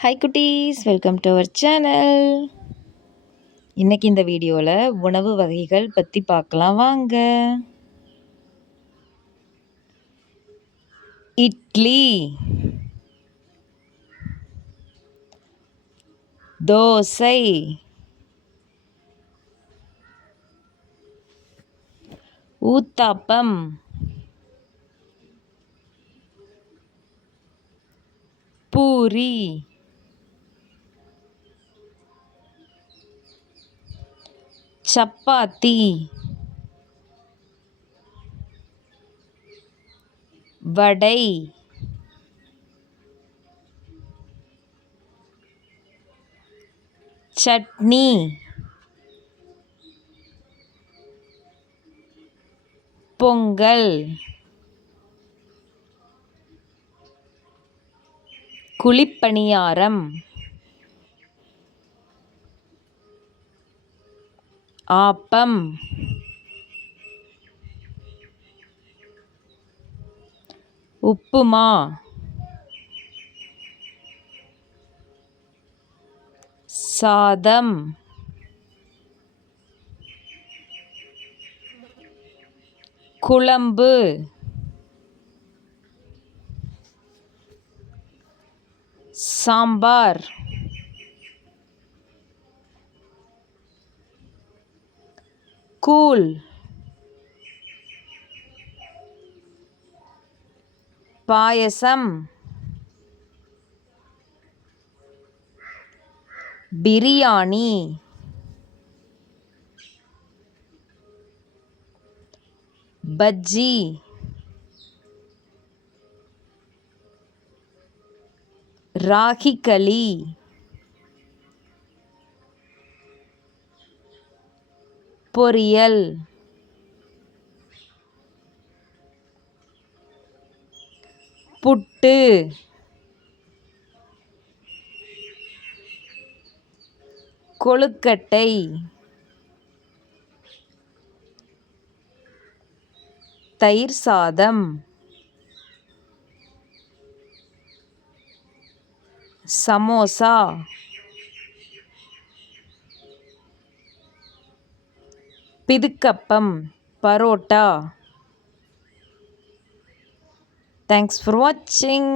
Hi குட்டீஸ், welcome to our channel. இன்னைக்கு இந்த வீடியோவில் உணவு வகைகள் பற்றி பார்க்கலாம் வாங்க. இட்லி, தோசை, ஊத்தாப்பம், பூரி, சப்பாத்தி, வடை, சட்னி, பொங்கல், குழிப்பணியாரம், ஆப்பம், உப்புமா, சாதம், குழம்பு, சாம்பார், கூழ், பாயசம், பிரியாணி, பஜ்ஜி, ராகி களி, பொரியல், புட்டு, கொழுக்கட்டை, தயிர் சாதம், samosa, பிதுக்கப்பம், parotta. Thanks for watching.